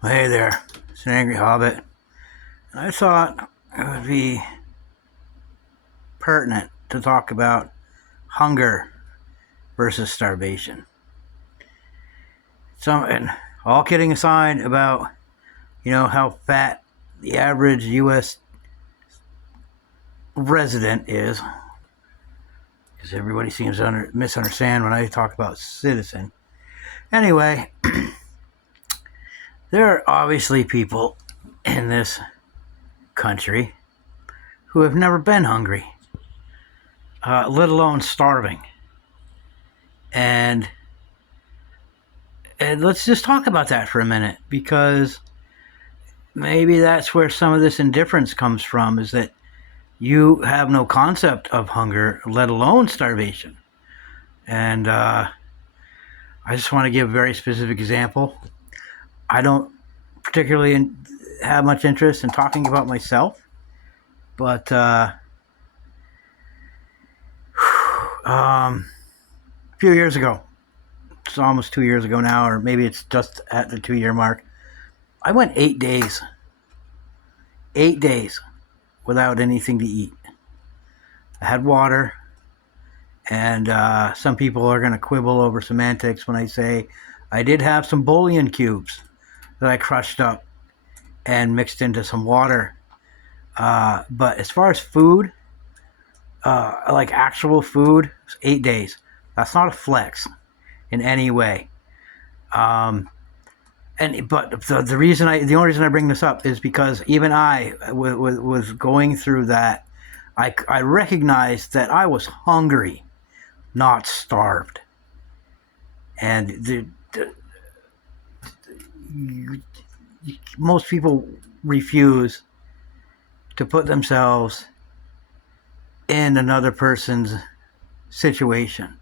Hey there, it's an Angry Hobbit. I thought it would be pertinent to talk about hunger versus starvation. And all kidding aside about how fat the average U.S. resident is, because everybody seems to misunderstand when I talk about citizen. Anyway, there are obviously people in this country who have never been hungry, let alone starving. And let's just talk about that for a minute, because maybe that's where some of this indifference comes from, is that you have no concept of hunger, let alone starvation. And I just want to give a very specific example. I don't particularly have much interest in talking about myself, but a few years ago, it's almost 2 years ago now, or maybe it's just at the 2 year mark, I went 8 days, 8 days without anything to eat. I had water, and some people are going to quibble over semantics when I say I did have some bouillon cubes that I crushed up and mixed into some water. But as far as food, like actual food, 8 days. That's not a flex in any way. But the only reason I bring this up is because even I was going through that. I recognized that I was hungry, not starved, and most people refuse to put themselves in another person's situation,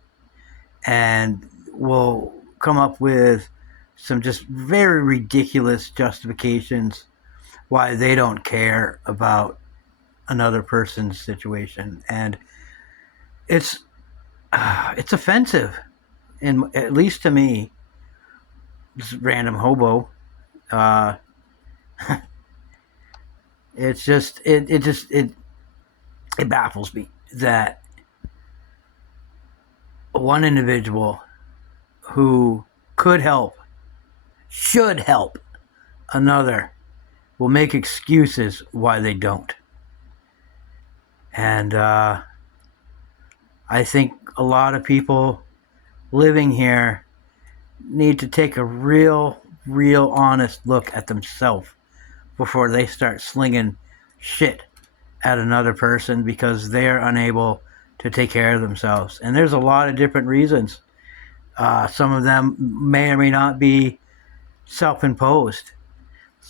and will come up with some just very ridiculous justifications why they don't care about another person's situation. And it's offensive, at least to me, this random hobo. uh, it's just it baffles me that one individual who could help, should help another, will make excuses why they don't. And I think a lot of people living here need to take a real honest look at themselves before they start slinging shit at another person because they're unable to take care of themselves. And there's a lot of different reasons. Some of them may or may not be self-imposed,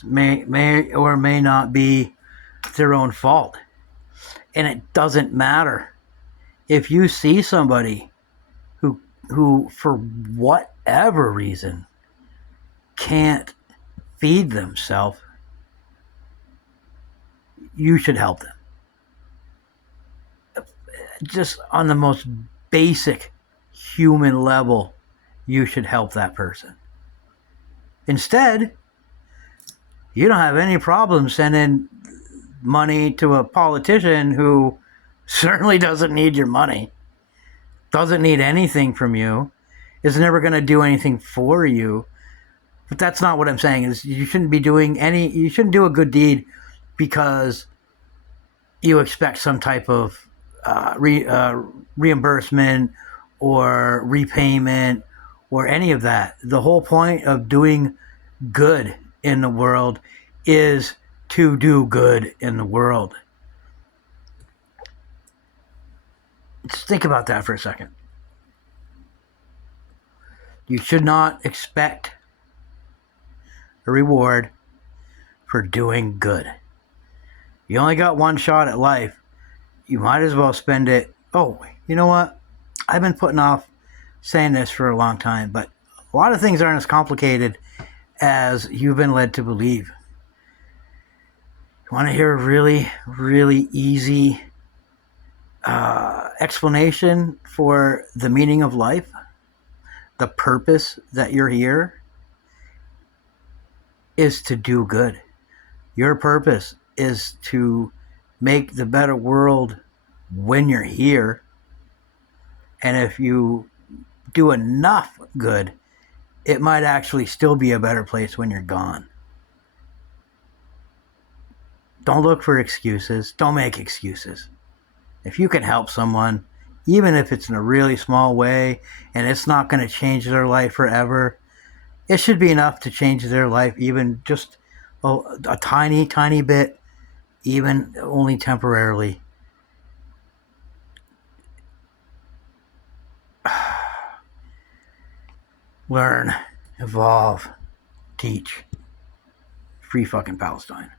may or may not be their own fault. And it doesn't matter. If you see somebody who for whatever reason can't feed themselves, you should help them. Just on the most basic human level, you should help that person. Instead, you don't have any problem sending money to a politician who certainly doesn't need your money, doesn't need anything from you, is never going to do anything for you. But that's not what I'm saying. Is you shouldn't do a good deed because you expect some type of reimbursement or repayment or any of that. The whole point of doing good in the world is to do good in the world. Just think about that for a second. You should not expect a reward for doing good. You only got one shot at life. You might as well spend it. Oh, you know what? I've been putting off saying this for a long time, but a lot of things aren't as complicated as you've been led to believe. You want to hear a really easy explanation for the meaning of life, the purpose that you're here? is to do good. Your purpose is to make the better world when you're here. And if you do enough good, it might actually still be a better place when you're gone. Don't look for excuses. Don't make excuses. If you can help someone, even if it's in a really small way and it's not going to change their life forever, it should be enough to change their life, even just a tiny, tiny bit, even only temporarily. Learn, evolve, teach. Free fucking Palestine.